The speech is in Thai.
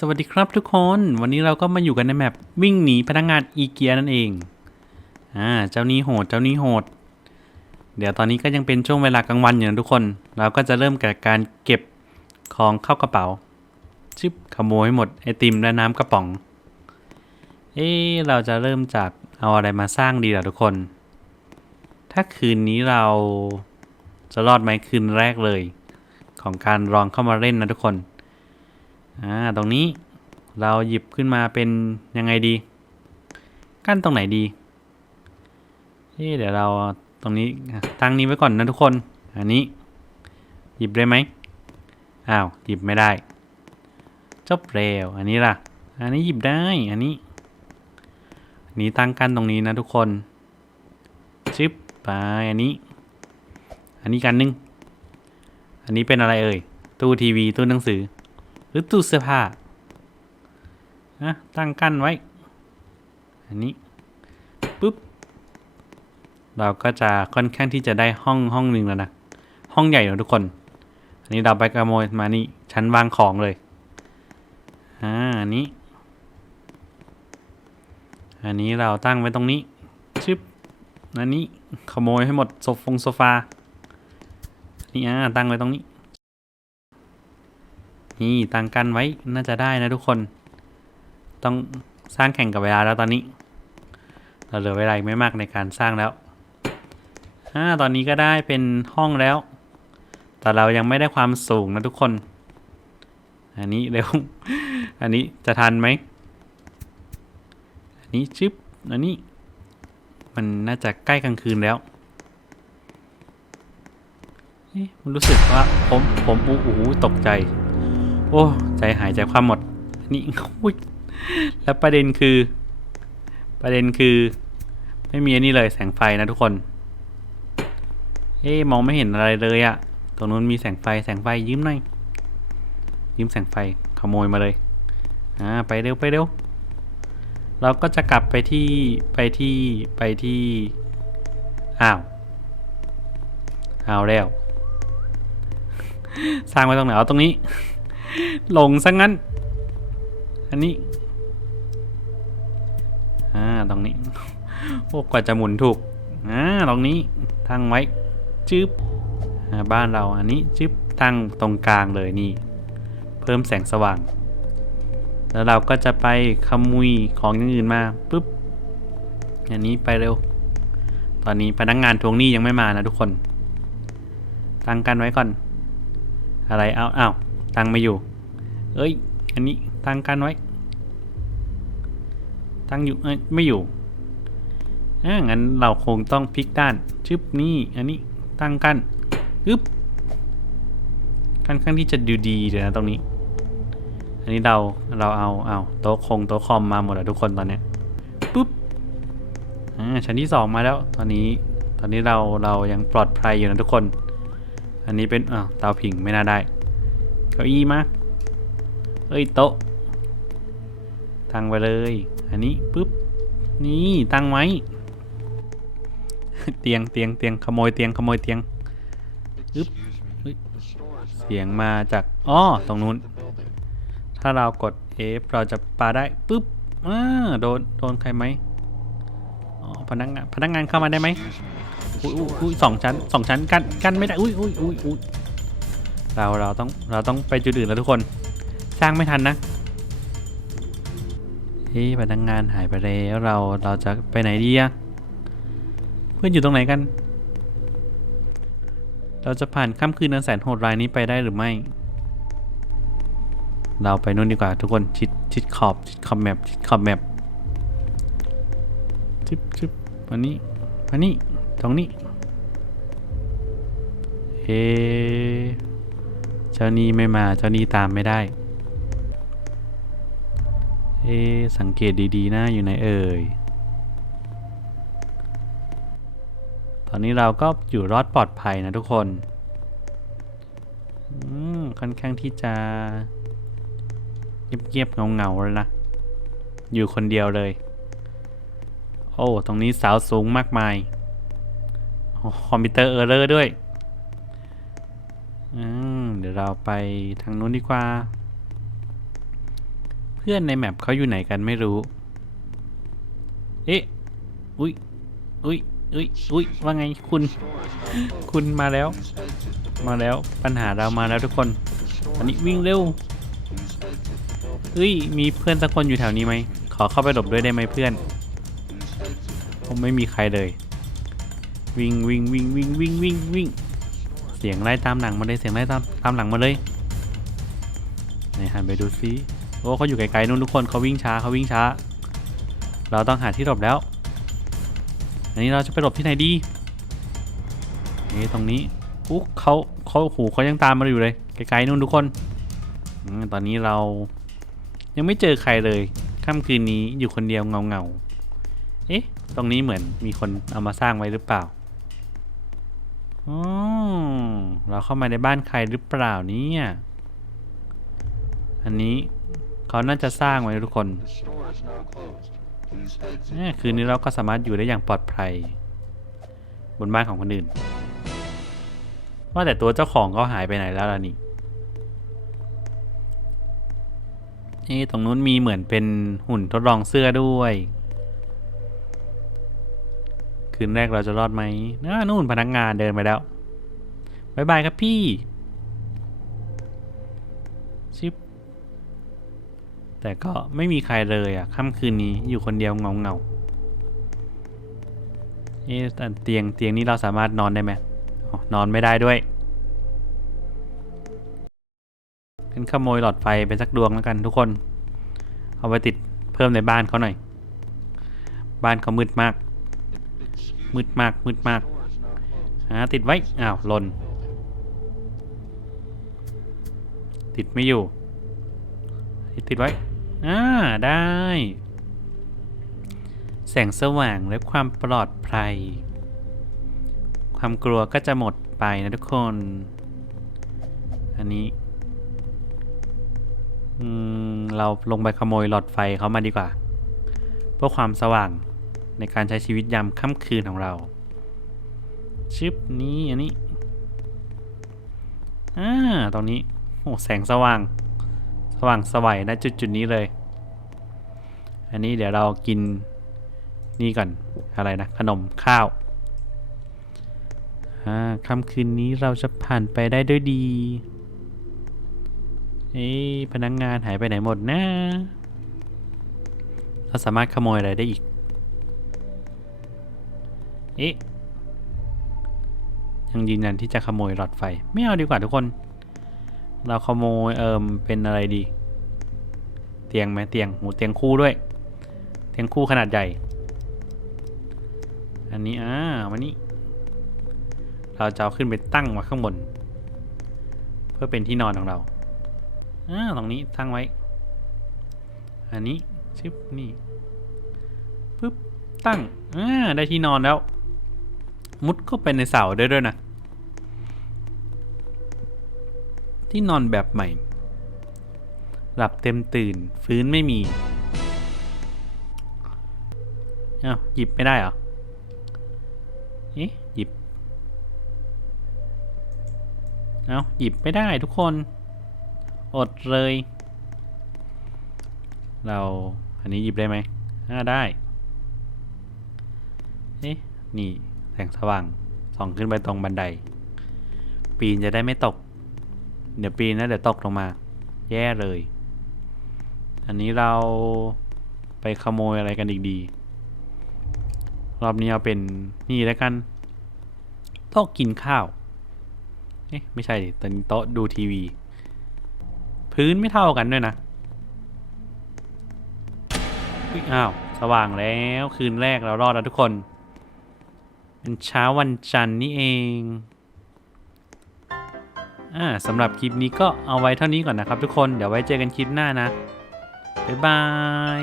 สวัสดีครับทุกคน วันนี้เราก็มาอยู่กันในแมปวิ่งหนีพนักงานอีเกียนั่นเอง อ่า เจ้านี้โหด เจ้านี้โหด เดี๋ยวตอนนี้ก็ยังเป็นช่วงเวลากลางวันอยู่นะทุกคน เราก็จะเริ่มกับการเก็บของเข้ากระเป๋าชิบขโมยให้หมดไอติมและน้ำกระป๋อง เอ๊เราจะเริ่มจากเอาอะไรมาสร้างดีล่ะทุกคน ถ้าคืนนี้เราจะรอดไหมคืนแรกเลย ของการลองเข้ามาเล่นนะทุกคน อ่าตรงนี้เราหยิบขึ้นมาเป็นยังไงดี กั้นตรงไหนดีเอ๊ะเดี๋ยวเราตรงนี้ตั้งนี้ไว้ก่อนนะทุกคน อันนี้ หยิบได้ไหมอ้าวหยิบไม่ได้จบเร็วอันนี้ล่ะ อันนี้หยิบได้อันนี้อันนี้ตั้งกั้นตรงนี้นะทุกคนชิปไปอันนี้ อันนี้กันหนึง อันนี้เป็นอะไรเอ่ย ตู้ทีวี ตู้หนังสือ รือตู้เสื้อผ้านะตั้งกั้นไว้ อันนี้ปุ๊บ เราก็จะค่อนข้างที่จะได้ห้องห้องหนึ่งแล้วนะ ห้องใหญ่เลยทุกคน อันนี้เราไปขโมยมานี่ ชั้นวางของเลย อ่า อันนี้ อันนี้เราตั้งไว้ตรงนี้ ชึบ อันนี้ขโมยให้หมดโซฟงโซฟา นี่อ่าตั้งไว้ตรงนี้ นี่ตั้งกันไว้น่าจะได้นะทุกคน ต้องสร้างแข่งกับเวลาแล้วตอนนี้ เราเหลือเวลาไม่มากในการสร้างแล้วอ่าตอนนี้ก็ได้เป็นห้องแล้ว แต่เรายังไม่ได้ความสูงนะทุกคน อันนี้เร็วอันนี้จะทันไหมอันนี้ชึบอันนี้ มันน่าจะใกล้กลางคืนแล้วเอ๊ะมันรู้สึกว่าผมผมอู้หูตกใจ โอ้ ใจหายใจความหมด นี่อุ๊ยแล้วประเด็นคือ ประเด็นคือ ไม่มีอันนี้เลยแสงไฟนะทุกคน เอ๊ะมองไม่เห็นอะไรเลยอะตรงนู้นมีแสงไฟแสงไฟยืมหน่อยยืมแสงไฟขโมยมาเลยอ่าไปเร็วไปเร็วเราก็จะกลับไปที่ไปที่ไปที่อ้าวเอาแล้วสร้างไว้ตรงไหนเอาตรงนี้ หลงซะงั้น อันนี้ อ่า ตรงนี้ โอ้กว่าจะหมุนถูก อ่า ตรงนี้ตั้งไว้ จึ๊บ อ่า บ้านเรา อันนี้ จึ๊บ ตั้งตรงกลางเลยนี่ เพิ่มแสงสว่าง แล้วเราก็จะไปขโมุยของอย่างอื่นมาปุ๊บ อันนี้ไปเร็ว ตอนนี้พนักงงานทวงหนี้ยังไม่มานะทุกคน ตั้งกันไว้ก่อน อะไร เอาอ้าว ตั้งไม่อยู่ เอ้ย อันนี้ตั้งกันไว้ ตั้งอยู่ เอ้ย ไม่อยู่อ่างั้นเราคงต้องพลิกด้าน ชึบนี่ อันนี้ตั้งกันอึ๊บค่อนข้างที่จะดูดีเลยนะตรงนี้ อันนี้เราเราเอาเอาโต๊ะคงโต๊ะคอมมาหมดแล้วทุกคนตอนเนี้ยปุ๊บอ่าชั้นที่สองมาแล้ว ตอนนี้ ตอนนี้เราเรายังปลอดภัยอยู่นะทุกคน อันนี้เป็นอ้าวเตาผิงไม่น่าได้ เก้าอี้มาเอ้ยโต๊ะตั้งไปเลย อันนี้ปุ๊บ นี่ตั้งไว้ เตียงเตียงเตียงขโมยเตียงขโมยเตียงอึ๊บเสียงมาจากอ๋อตรงนู้น ถ้าเรากด F เราจะปาได้ปุ๊บอ่าโดนโดนใครไหมอ๋อพนักงานพนักงานเข้ามาได้ไหมอุ้ยอุ้ยอุ้ยสองชั้นสองชั้นกันกันไม่ได้อุ้ยอุ้ยอุ้ยอุ้ย เราเราต้องเราต้องไปจุดอื่นแล้วทุกคน สร้างไม่ทันนะเฮ้ยพนักงานหายไปแล้วเราเราจะไปไหนดีอะเพื่อนอยู่ตรงไหนกัน เราจะผ่านค่ำคืนอันแสนโหดร้ายนี้ไปได้หรือไม่ เราไปนู่นดีกว่าทุกคนชิดชิดขอบชิดขอบแมปชิดขอบแมปชิบชิบมานี่มานี่ตรงนี้เฮ้ เจ้านี่ไม่มาเจ้านี่ตามไม่ได้ เอ๊ะสังเกตดีๆนะอยู่ไหนเอ่ย ตอนนี้เราก็อยู่รอดปลอดภัยนะทุกคนอืมค่อนข้างที่จะเงียบๆเงาๆเลยนะ อยู่คนเดียวเลย โอ้ ตรงนี้สาวสูงมากมาย คอมพิวเตอร์เออร์เลอร์ด้วย อืม เดี๋ยวเราไปทางนู้นดีกว่า เพื่อนในแมปเขาอยู่ไหนกันไม่รู้ เอ๊ะ อุ้ยอุ้ยอุ้ยอุ้ยว่าไงคุณ คุณมาแล้ว มาแล้วปัญหาเรามาแล้วทุกคนอันนี้วิ่งเร็วเฮ้ย มีเพื่อนสักคนอยู่แถวนี้ไหม ขอเข้าไปหลบด้วยได้ไหมเพื่อน ผมไม่มีใครเลย วิ่งวิ่งวิ่งวิ่งวิ่งวิ่งวิ่ง เสียงไล่ตามหลังมาเลยเสียงไล่ตามตามหลังมาเลยไหนหันไปดูซิโอ้เขาอยู่ไกลๆนู่นทุกคนเขาวิ่งช้าเขาวิ่งช้า เราต้องหาที่หลบแล้วอันนี้เราจะไปหลบที่ไหนดีนี่ตรงนี้อุ๊เขาเขาหูเขายังตามมาอยู่เลยไกลๆนู่นทุกคนอตอนนี้เรายังไม่เจอใครเลยค่ำคืนนี้อยู่คนเดียวเงาๆเอ๊ะ ตรงนี้เหมือนมีคนเอามาสร้างไว้หรือเปล่า อ๋อเราเข้ามาในบ้านใครหรือเปล่าเนี่ย อันนี้เขาน่าจะสร้างไว้ทุกคนนี่คืนนี้เราก็สามารถอยู่ได้อย่างปลอดภัย บนบ้านของคนอื่น ว่าแต่ตัวเจ้าของเขาหายไปไหนแล้วล่ะนี่เอ๊ะตรงนู้นมีเหมือนเป็นหุ่นทดลองเสื้อด้วย คืนแรกเราจะรอดไหมน่านู่นพนักงานเดินไปแล้วบายบายครับพี่ชิปแต่ก็ไม่มีใครเลยอะค่ำคืนนี้อยู่คนเดียวเงาเงาเอ๊ะเตียงเตียงนี้เราสามารถนอนได้ไหมอ๋อนอนไม่ได้ด้วยเป็นขโมยหลอดไฟไปสักดวงแล้วกันทุกคน เอาไปติดเพิ่มในบ้านเขาหน่อย บ้านเขามืดมาก มืดมากมืดมาก Store is now closed. อ่าติดไว้ อ้าวหลนติดไม่อยู่ ติดไว้ อ่า ได้ แสงสว่างและความปลอดภัย ความกลัวก็จะหมดไปนะทุกคน อันนี้เราลงไปขโมยหลอดไฟเขามาดีกว่า เพื่อความสว่าง ในการใช้ชีวิตยามค่ำคืนของเรา ชิปนี้อันนี้อ่าตรงนี้โอ้แสงสว่าง สว่างสวัยนะจุดจุดนี้เลย อันนี้เดี๋ยวเรากินนี่ก่อนอะไรนะ ขนมข้าวอ่าค่ำคืนนี้เราจะผ่านไปได้ด้วยดีเอ๊ะพนักงงานหายไปไหนหมดนะ เราสามารถขโมยอะไรได้อีก เอ๊ะยังยืนยันที่จะขโมยหลอดไฟ ไม่เอาดีกว่าทุกคน เราขโมยเอิมเป็นอะไรดี เตียงไหมเตียงหูเตียงคู่ด้วย เตียงคู่ขนาดใหญ่ อันนี้อ่าวันนี้ เราจะเอาขึ้นไปตั้งไว้ข้างบน เพื่อเป็นที่นอนของเราอ่าตรงนี้ตั้งไว้ อันนี้ชิปนี่ปึ๊บตั้งอ่าได้ที่นอนแล้ว มุดเข้าไปในเสาได้ด้วยนะ ที่นอนแบบใหม่ หลับเต็มตื่น ฟื้นไม่มีอ้าวหยิบไม่ได้เหรอเอ๊ะหยิบ เอาหยิบไม่ได้ทุกคน อดเลย เราอันนี้หยิบได้ไหมอ่าได้ เอ๊ะนี่ แสงสว่างส่องขึ้นไปตรงบันได ปีนจะได้ไม่ตก เดี๋ยวปีนนะเดี๋ยวตกลงมา แย่เลย อันนี้เราไปขโมยอะไรกันอีกดี รอบนี้เอาเป็นนี่แล้วกันโต๊ะกินข้าว เอ๊ะไม่ใช่ตอนนี้โต๊ะดูทีวี พื้นไม่เท่ากันด้วยนะอ้าว สว่างแล้วคืนแรกเรารอดแล้วทุกคน เป็นเช้าวันจันทร์นี่เอง อ่าสำหรับคลิปนี้ก็เอาไว้เท่านี้ก่อนนะครับทุกคน เดี๋ยวไว้เจอกันคลิปหน้านะ บ๊ายบาย